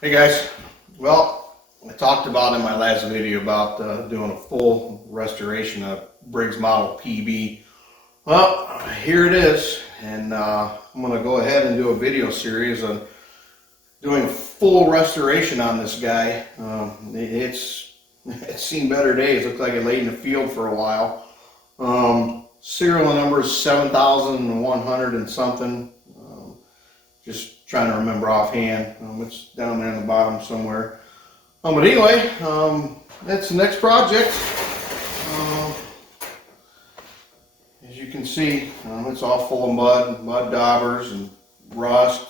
Hey guys, well, I talked about in my last video about doing a full restoration of Briggs model PB. Well, here it is, and I'm going to go ahead and do a video series on doing a full restoration on this guy. It's seen better days. Looks like it laid in the field for a while. Serial number is 7,100 and something. Just trying to remember offhand. It's down there in the bottom somewhere. But anyway, that's the next project. As you can see, it's all full of mud daubers and rust.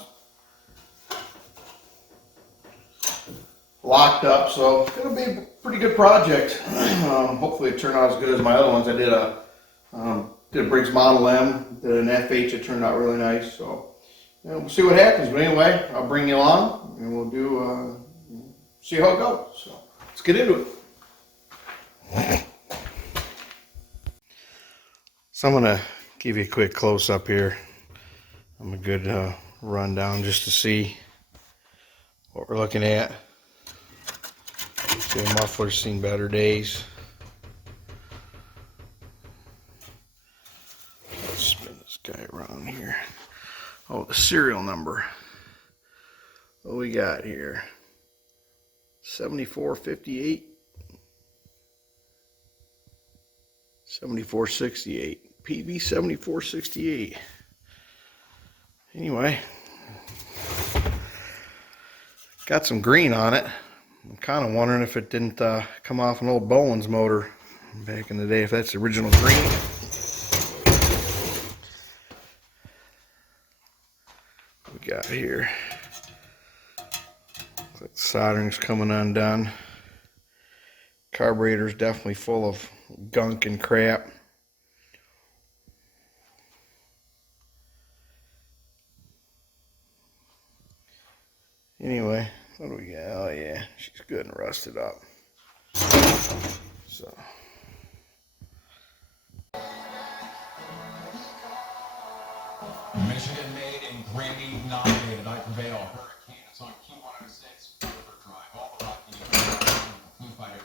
Locked up, so it'll be a pretty good project. Hopefully it turned out as good as my other ones. I did a Briggs Model M, did an FH. It turned out really nice. So we'll see what happens. But anyway, I'll bring you along and we'll do see how it goes. So let's get into it. So I'm gonna give you a quick close up here. I'm a good rundown just to see what we're looking at. See, the muffler's seen better days. Let's spin this guy around here. Oh, the serial number. What we got here? 7458. 7468. PB 7468. Anyway, got some green on it. I'm kind of wondering if it didn't come off an old Bowen's motor back in the day, if that's the original green. What we got here? Looks like soldering's coming undone. Carburetor's definitely full of gunk and crap. Anyway, what do we got? Oh yeah, she's good and rusted up. So Michigan made and Grammy nominated. I Prevail. Hurricane. It's on Q106 River Drive. All the Rocky Foo Fighters.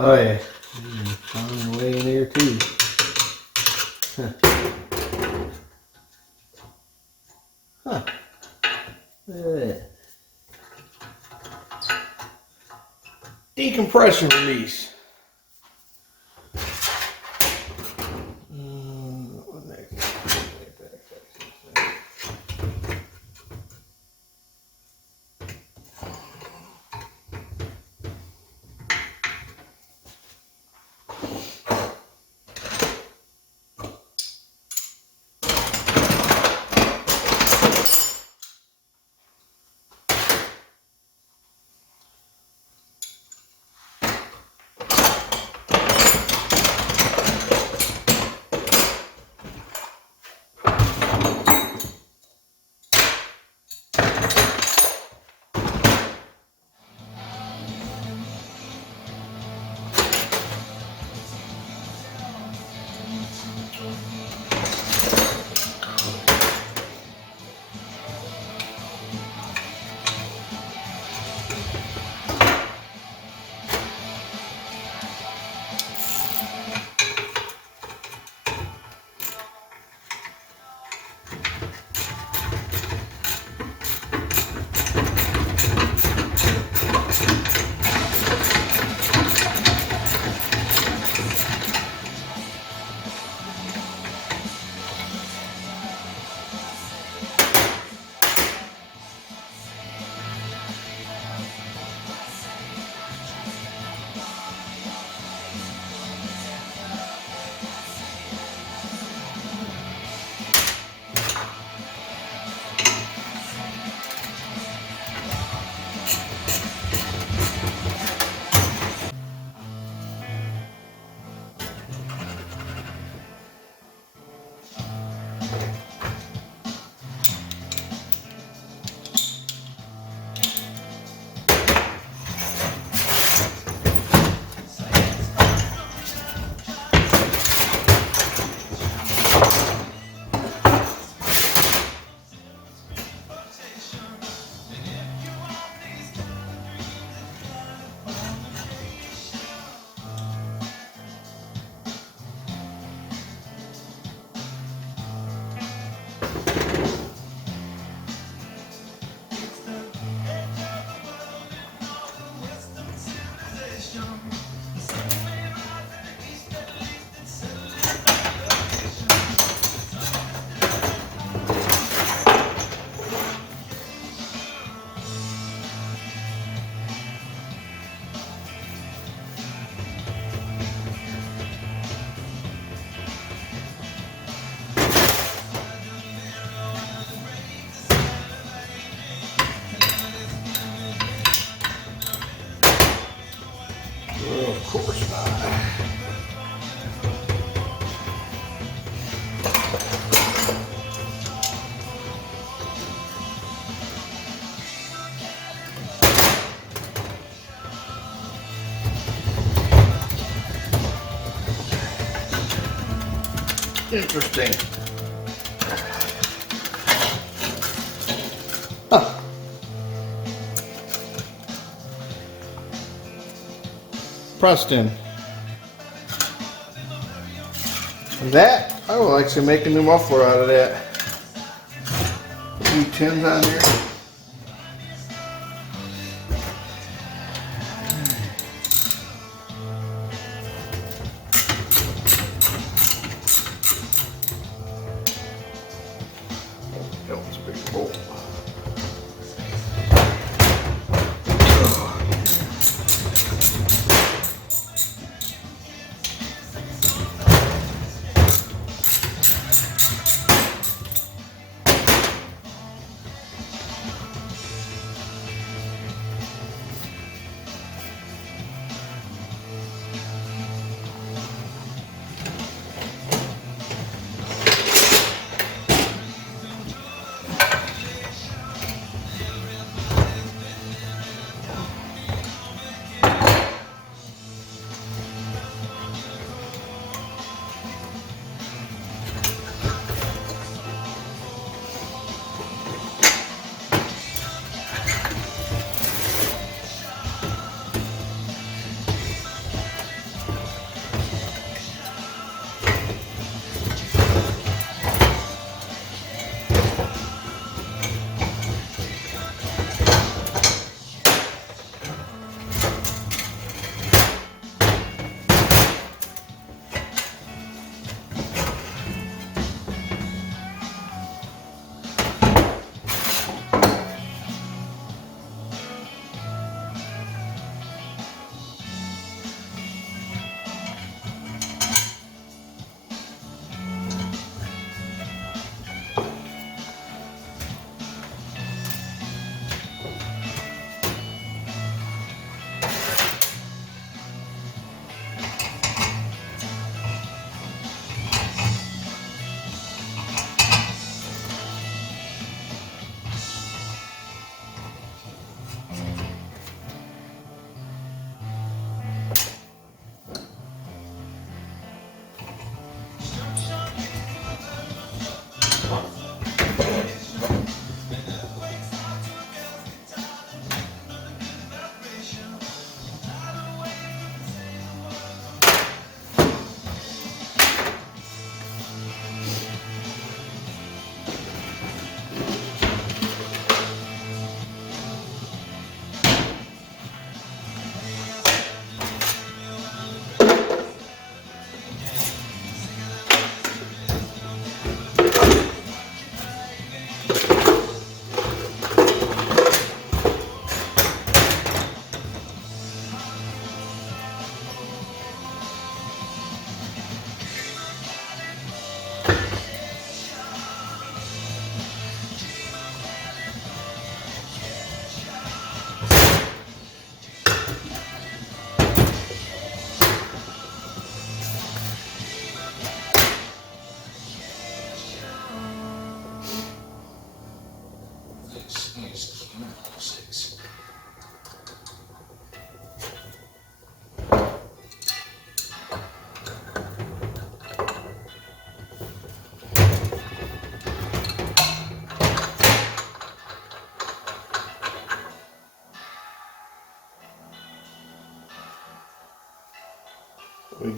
oh yeah, found a way in there too. Huh. Huh. Decompression release. What next? Of course not. Interesting. Huh. Preston. That, I will actually make a new muffler out of that. New tins on there. That was a big bolt.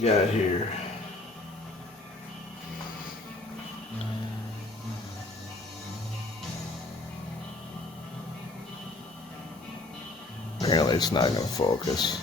we got here? Apparently it's not going to focus.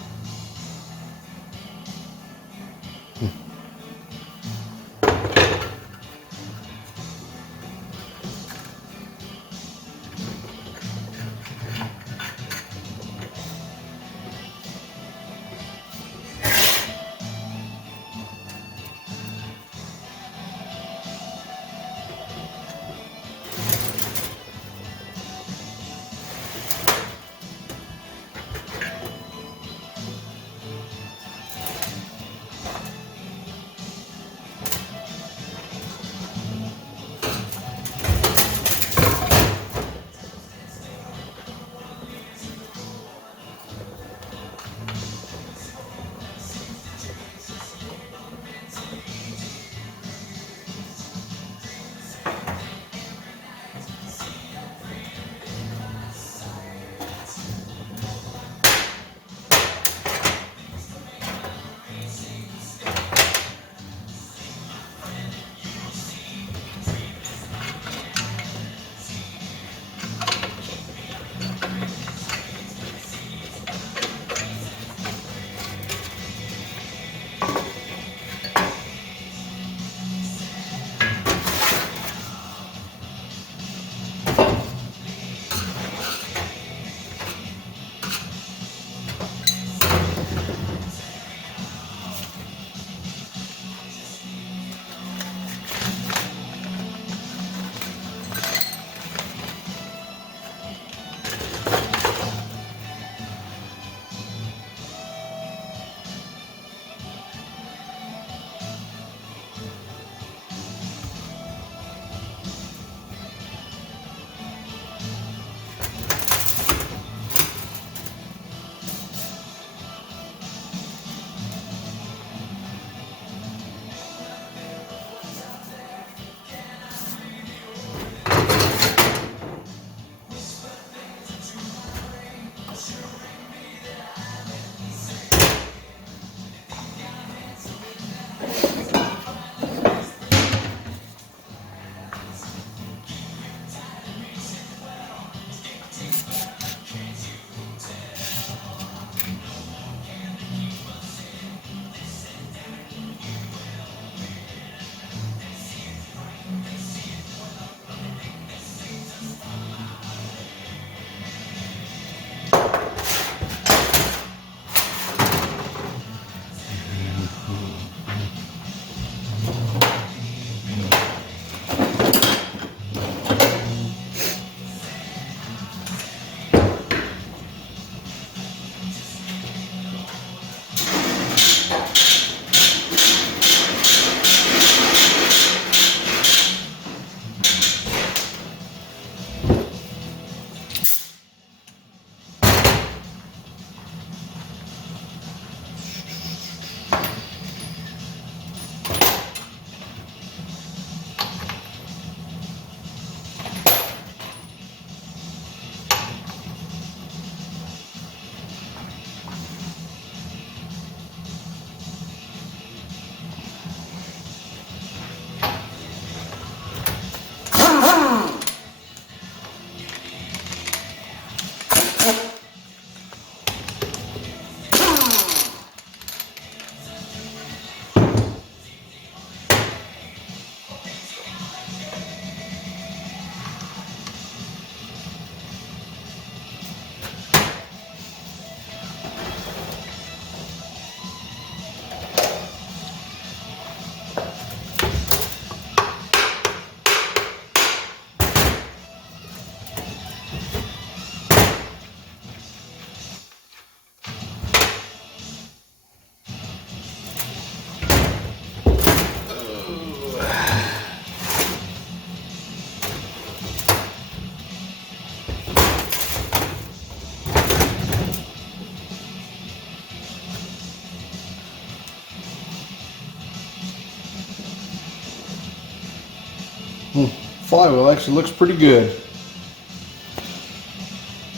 Flywheel actually looks pretty good.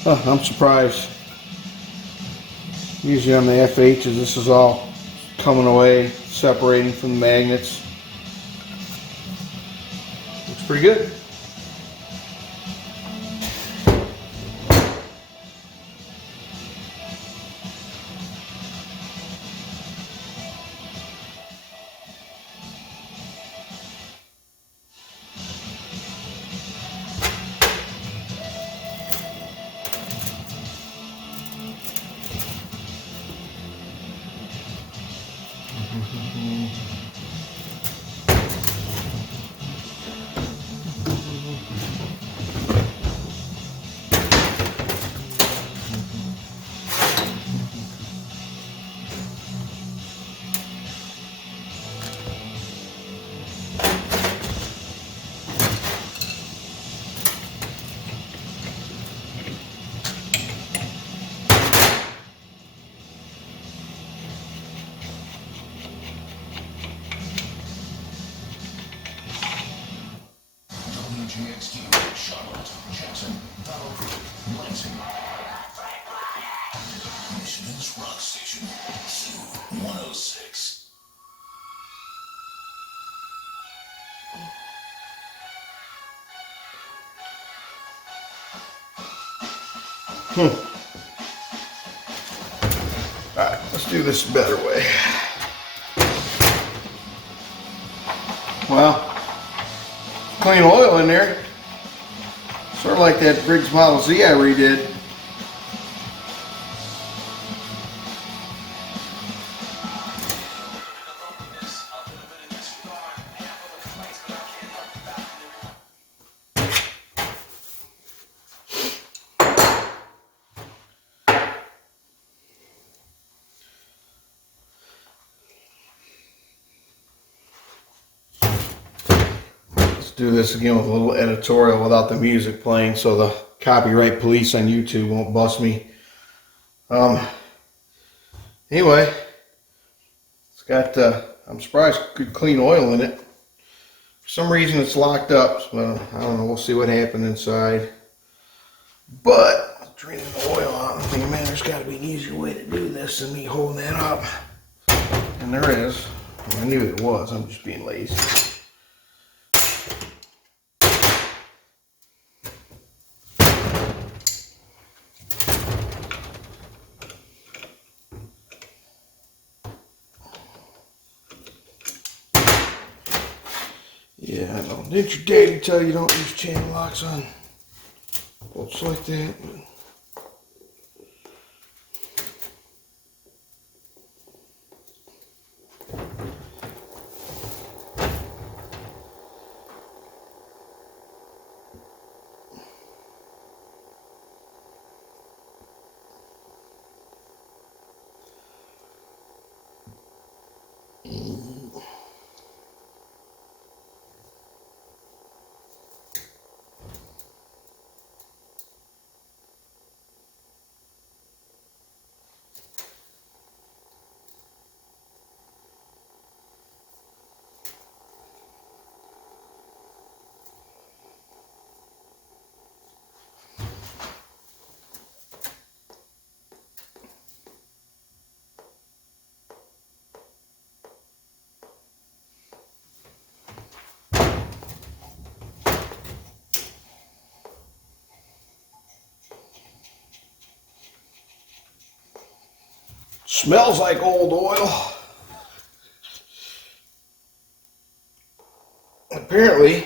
I'm surprised. Usually on the FHs this is all coming away, separating from the magnets. Looks pretty good. Alright, let's do this a better way. Well, clean oil in there. Sort of like that Briggs Model Z I redid. Do this again with a little editorial without the music playing so the copyright police on YouTube won't bust me. Anyway, it's got I'm surprised good clean oil in it. For some reason it's locked up, so I don't know, we'll see what happened inside. But draining the oil out, I think, man, there's got to be an easier way to do this than me holding that up. And there is. I knew it was, I'm just being lazy. Yeah, I know. Didn't your daddy tell you don't use chain locks on bolts like that? Smells like old oil. Apparently,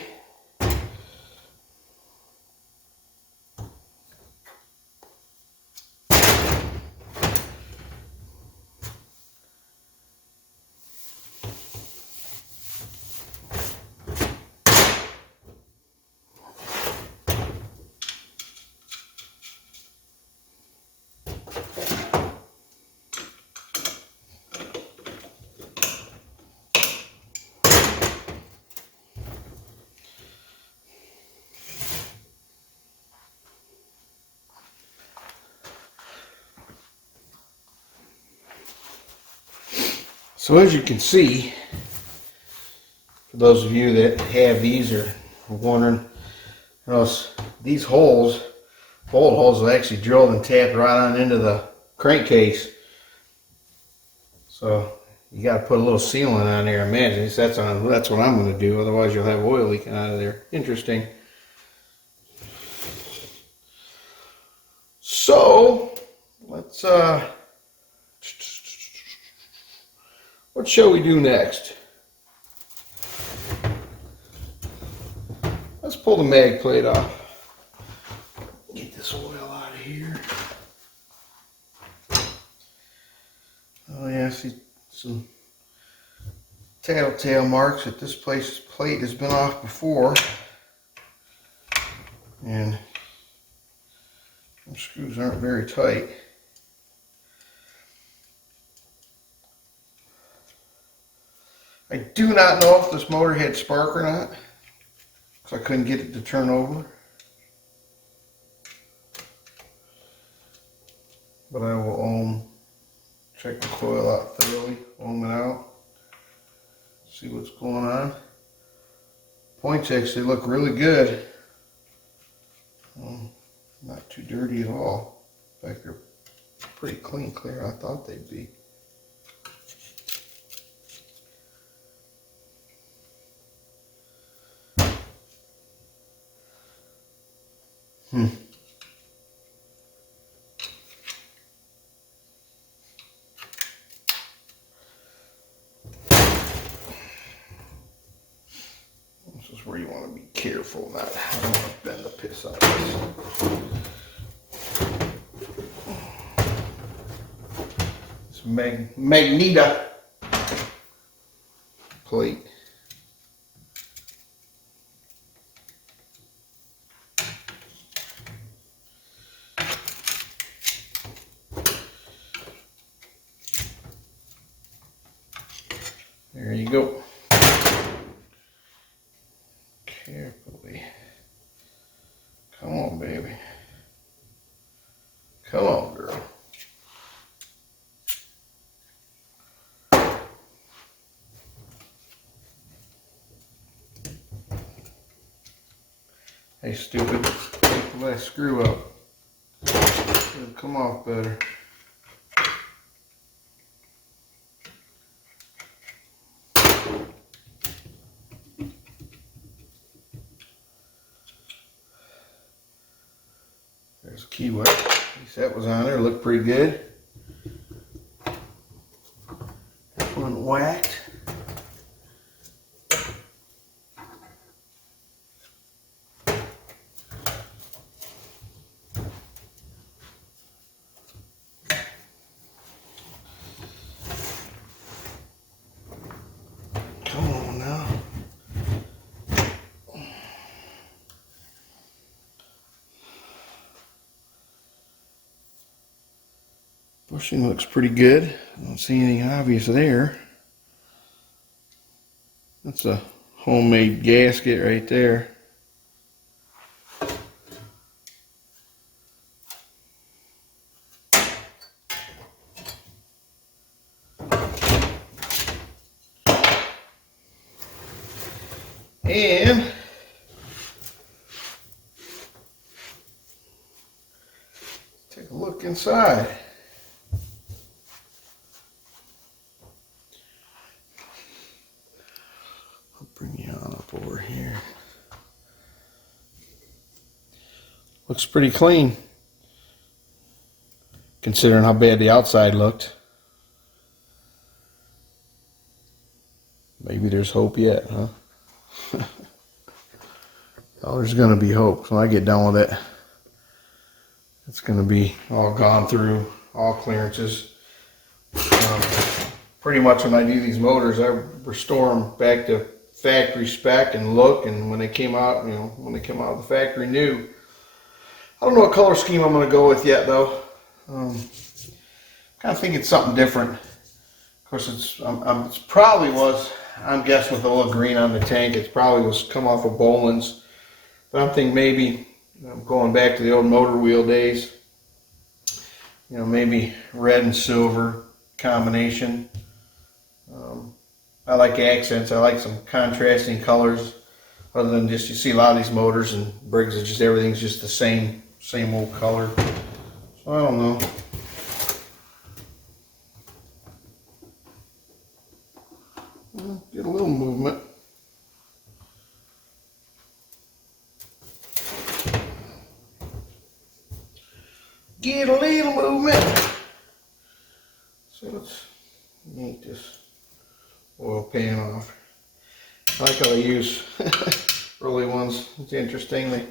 so as you can see, for those of you that have these or are wondering, these holes, bolt holes, are actually drilled and tapped right on into the crankcase. So You got to put a little sealant on there. I imagine that's what I'm going to do. Otherwise, you'll have oil leaking out of there. Interesting. So let's what shall we do next? Let's pull the mag plate off. Get this oil out of here. Oh yeah, see some tattletale marks that this plate has been off before. And the screws aren't very tight. I do not know if this motor had spark or not, because I couldn't get it to turn over. But I will check the coil out thoroughly, ohm it out, see what's going on. Points actually look really good. Not too dirty at all. In fact, they're pretty clean, clear. I thought they'd be. This is where you want to be careful, not. I don't want to bend the piss out of this. This Magneta plate. There you go. Carefully. Come on, baby. Come on, girl. Hey, stupid. Pull that screw up. It'll come off better. There's a key wipe. At least that was on there. Looked pretty good. That one whacked. Come on now. Bushing looks pretty good. I don't see anything obvious there. That's a homemade gasket right there. And take a look inside. I'll bring you on up over here. Looks pretty clean, considering how bad the outside looked. Maybe there's hope yet, huh? Oh, there's gonna be hope. When I get done with it, it's gonna be all gone through, all clearances. Pretty much when I do these motors, I restore them back to factory spec and look, and when they came out, when they come out of the factory new. I don't know what color scheme I'm gonna go with yet, though. Kind of thinking something different. Of course, it's probably was. I'm guessing with a little green on the tank, it probably was come off of Boland's. But I'm thinking maybe, going back to the old motor wheel days, maybe red and silver combination. I like accents. I like some contrasting colors, other than just, you see a lot of these motors and Briggs is just, everything's just the same old color. So I don't know. Get a little movement. Get a little movement. So let's yank this oil pan off. I like how they use early ones. It's interesting. They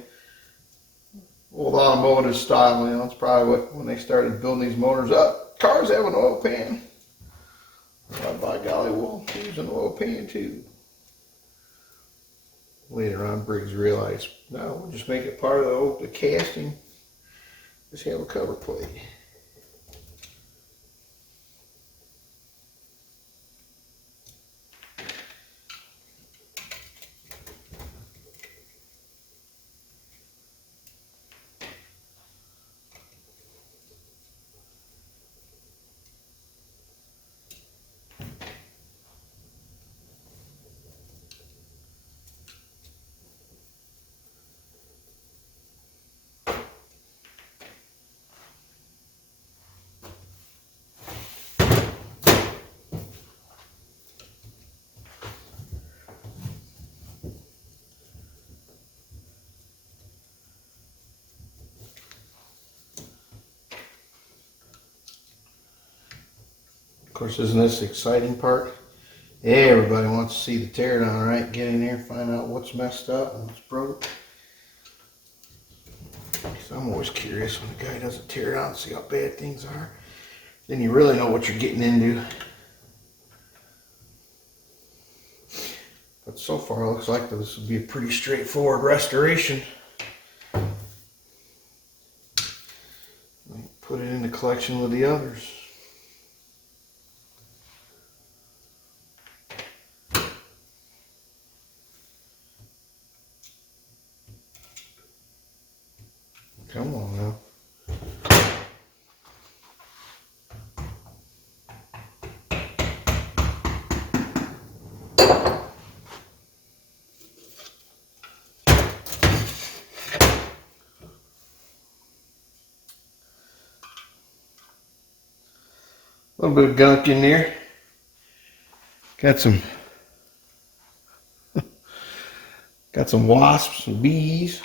old automotive style, you know, it's probably what when they started building these motors up. Cars have an oil pan. Well, by golly, we'll use an oil pan too. Later on, Briggs realized, no, we'll just make it part of the casting. Just have a cover plate. Of course, isn't this the exciting part? Everybody wants to see the teardown, right? Get in there, find out what's messed up and what's broke. So I'm always curious when a guy does a teardown, see how bad things are. Then you really know what you're getting into. But so far, it looks like this will be a pretty straightforward restoration. Put it in the collection with the others. Come on now. A little bit of gunk in there. Got some wasps and bees.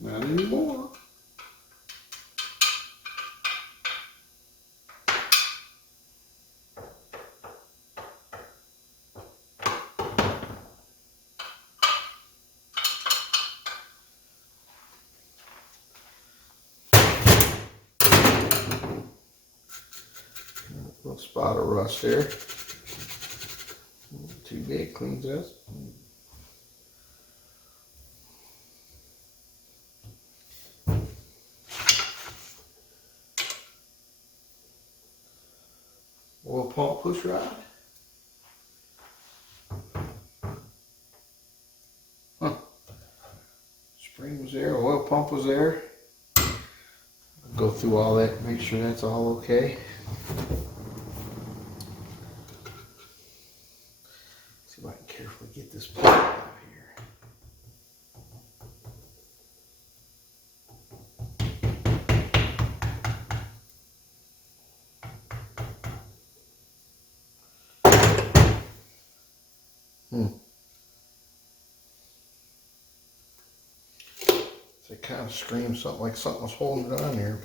Not anymore. Little spot of rust there. Too big, cleans us. Oil pump push rod. Huh. Spring was there, oil pump was there. I'll go through all that, make sure that's all okay. See if I can carefully get this plate out of here. So it kind of screams something like something was holding it on there,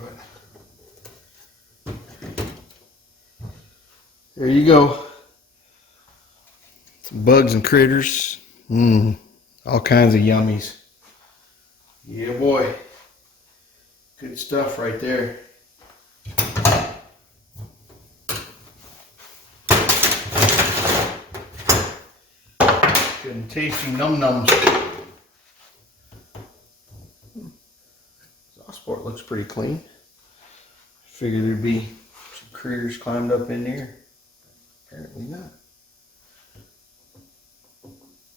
but there you go. Some bugs and critters. All kinds of yummies. Yeah, boy. Good stuff right there. Good and tasty num-nums. Sport looks pretty clean. Figured there'd be some critters climbed up in there. Apparently not.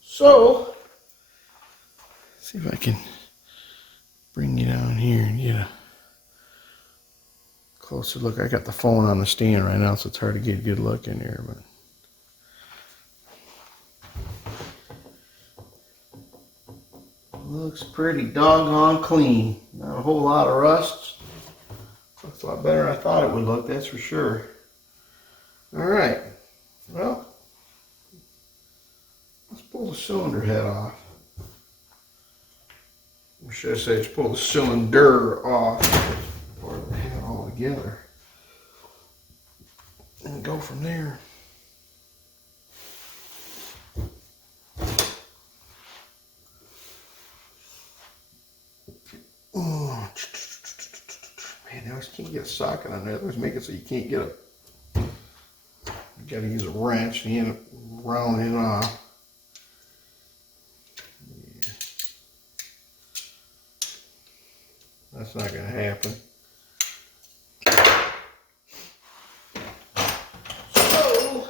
So, let's see if I can bring you down here and get a closer look. I got the phone on the stand right now, so it's hard to get a good look in there. But looks pretty doggone clean. Not a whole lot of rust. Looks a lot better than I thought it would look, that's for sure. Alright, well, let's pull the cylinder head off. Or should I say, let's pull the cylinder off, part of the head all together, and go from there. Oh, man, I just can't get a socket on there. Let's make it so you can't get a. You gotta use a wrench and you end up rounding it off. Yeah. That's not gonna happen. So.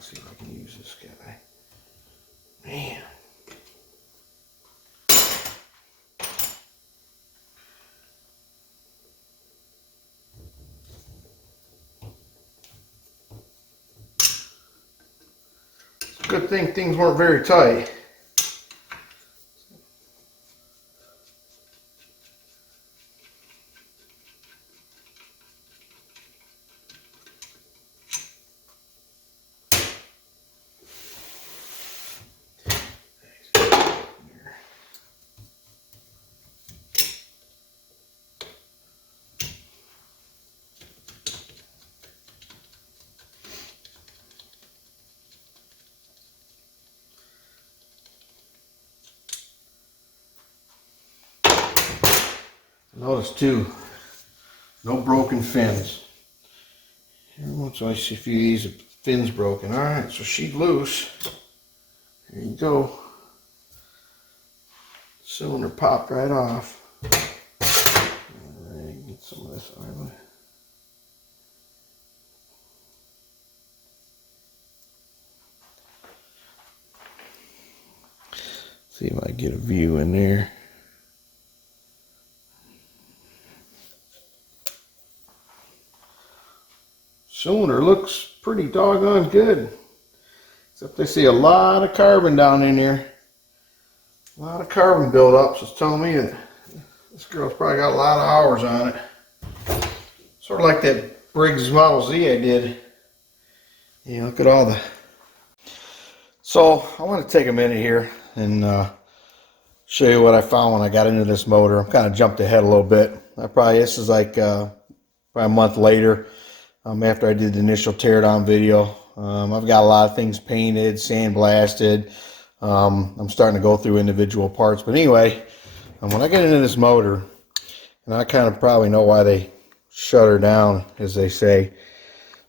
See if I can use this guy. Man. It's a good thing things weren't very tight. Notice too, no broken fins. Every once in a while I see a few of these fins broken. Alright, so she's loose. There you go. Cylinder popped right off. Alright, get some of this oil. See if I can get a view in there. Cylinder looks pretty doggone good. Except I see a lot of carbon down in there. A lot of carbon buildup, so it's telling me that this girl's probably got a lot of hours on it. Sort of like that Briggs Model Z I did. Yeah, look at all the... So, I want to take a minute here and show you what I found when I got into this motor. I'm kind of jumped ahead a little bit. This is like probably a month later. After I did the initial teardown video. I've got a lot of things painted, sandblasted. I'm starting to go through individual parts. But anyway, when I get into this motor, and I kind of probably know why they shut her down, as they say.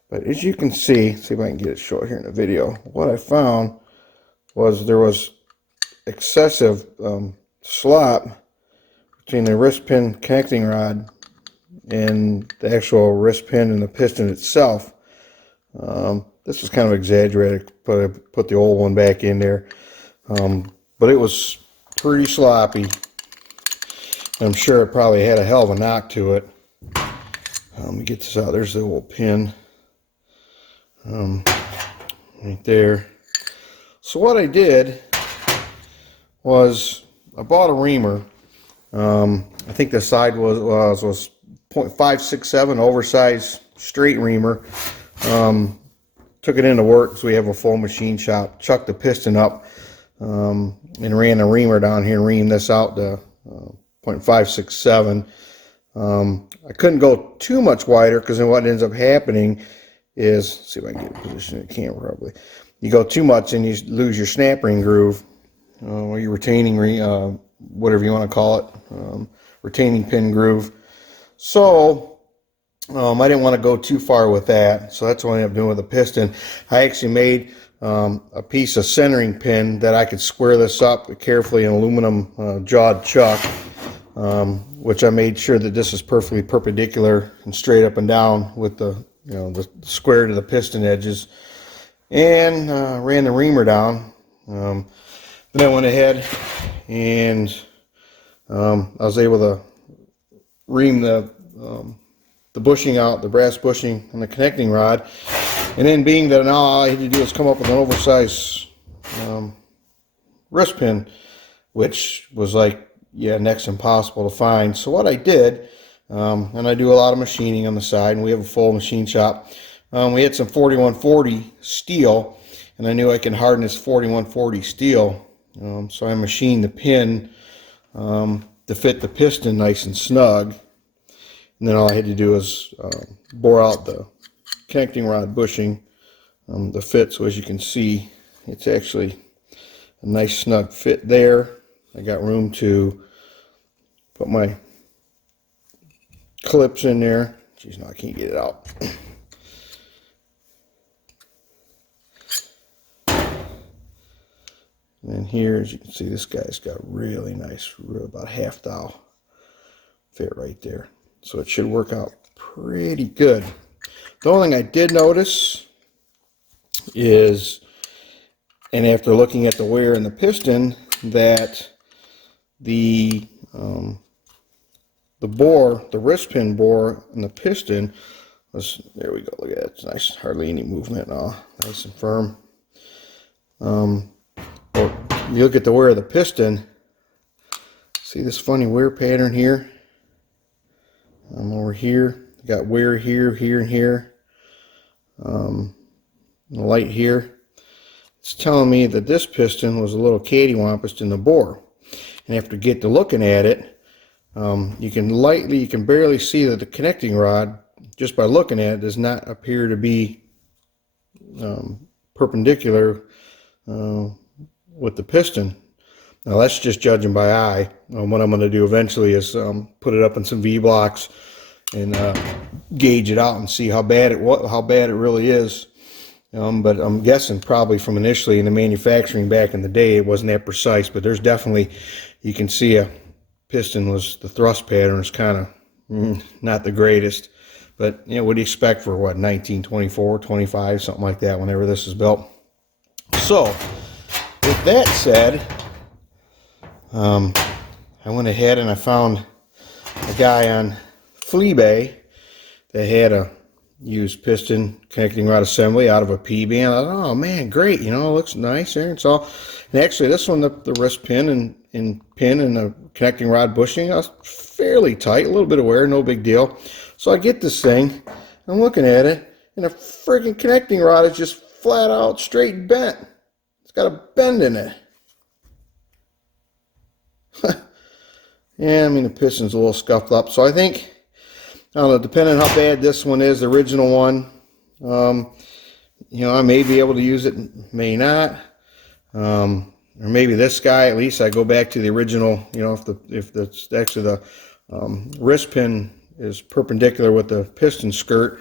But as you can see if I can get it short here in the video, what I found was there was excessive slop between the wrist pin connecting rod and the actual wrist pin and the piston itself. This was kind of exaggerated. Put the old one back in there, but it was pretty sloppy. I'm sure it probably had a hell of a knock to it. Let me get this out. There's the old pin right there. So what I did was I bought a reamer. I think the side was 0.567 oversized straight reamer. Took it into work because we have a full machine shop. Chucked the piston up and ran a reamer down here and reamed this out to 0.567. I couldn't go too much wider because then what ends up happening is, let's see if I can get a position in the camera probably. You go too much and you lose your snap ring groove, or your retaining ring, whatever you want to call it, retaining pin groove. So I didn't want to go too far with that, so that's what I ended up doing with the piston. I actually made a piece of centering pin that I could square this up carefully in aluminum jawed chuck, which I made sure that this is perfectly perpendicular and straight up and down with the the square to the piston edges, and ran the reamer down. Then I went ahead and I was able to ream the the bushing out, the brass bushing on the connecting rod. And then being that now all I had to do is come up with an oversized wrist pin, which was like, yeah, next impossible to find. So what I did, and I do a lot of machining on the side, and we have a full machine shop. We had some 4140 steel, and I knew I can harden this 4140 steel. So I machined the pin to fit the piston nice and snug. And then all I had to do was bore out the connecting rod bushing to fit. So as you can see, it's actually a nice snug fit there. I got room to put my clips in there. Jeez, no, I can't get it out. And here, as you can see, this guy's got really nice, about half dowel fit right there. So it should work out pretty good. The only thing I did notice is, and after looking at the wear in the piston, that the bore, the wrist pin bore in the piston was, there we go, look at that, it's nice, hardly any movement now, nice and firm. You look at the wear of the piston, see this funny wear pattern here? Over here, got wear here, here, and here. The light here. It's telling me that this piston was a little cattywampus in the bore. And after get to looking at it, you can barely see that the connecting rod, just by looking at it, does not appear to be perpendicular with the piston. Now that's just judging by eye. What I'm going to do eventually is put it up in some V-blocks and gauge it out and see how bad it really is. But I'm guessing probably from initially in the manufacturing back in the day it wasn't that precise. But there's definitely, you can see a piston was, the thrust pattern is kind of not the greatest. But you know, what do you expect for what, 1924, 25, something like that, whenever this is built. So with that said, I went ahead and I found a guy on Fleabay that had a used piston connecting rod assembly out of a PB. And I thought, oh man, great, you know, it looks nice there. It's all, and actually this one, the wrist pin and pin and the connecting rod bushing was fairly tight, a little bit of wear, no big deal. So I get this thing, I'm looking at it, and the freaking connecting rod is just flat out straight bent. It's got a bend in it. Yeah, I mean the piston's a little scuffed up, so I think, I don't know, depending on how bad this one is, the original one, you know, I may be able to use it, may not, or maybe this guy, at least I go back to the original, you know, if that's actually the wrist pin is perpendicular with the piston skirt,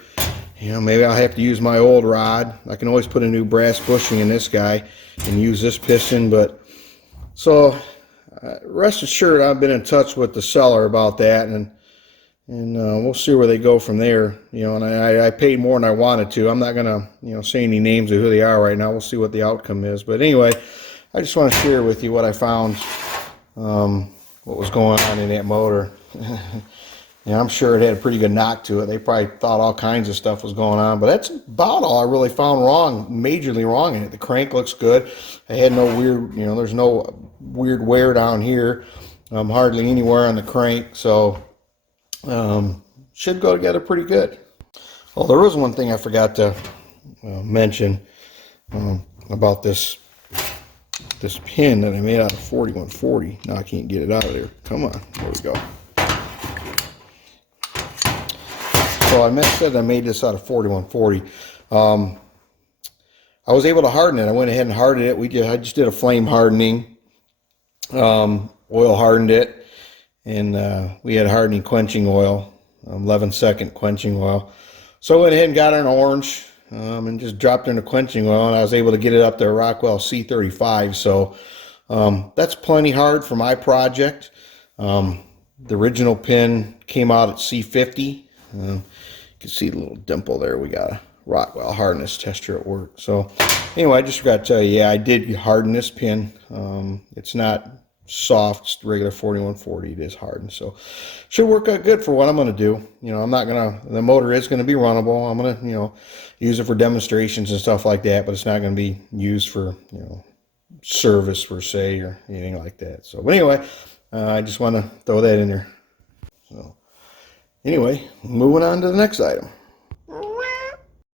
you know, maybe I'll have to use my old rod. I can always put a new brass bushing in this guy and use this piston, but, so, rest assured I've been in touch with the seller about that, and we'll see where they go from there. You know, and I paid more than I wanted to. I'm not gonna, you know, say any names of who they are right now. We'll see what the outcome is. But anyway, I just want to share with you what I found, what was going on in that motor. Yeah, I'm sure it had a pretty good knock to it. They probably thought all kinds of stuff was going on, but that's about all I really found wrong, majorly wrong in it. The crank looks good. I had no weird, you know, there's no weird wear down here. Hardly anywhere on the crank, so should go together pretty good. Oh, there was one thing I forgot to mention about this pin that I made out of 4140. Now I can't get it out of there. Come on, there we go. So I said I made this out of 4140. I was able to harden it. I went ahead and hardened it. I just did a flame hardening, oil hardened it, and we had hardening quenching oil, 11-second quenching oil. So I went ahead and got an orange and just dropped it in the quenching oil, and I was able to get it up to Rockwell C35. So that's plenty hard for my project. The original pin came out at C50. You can see the little dimple there. We got a Rockwell hardness tester at work. So anyway, I just forgot to tell you, yeah, I did harden this pin. It's not soft, regular 4140. It is hardened, so should work out good for what I'm going to do. You know, I'm not going to, the motor is going to be runnable. I'm going to, you know, use it for demonstrations and stuff like that, but it's not going to be used for, you know, service per se or anything like that. So, but anyway, I just want to throw that in there. So, anyway, moving on to the next item.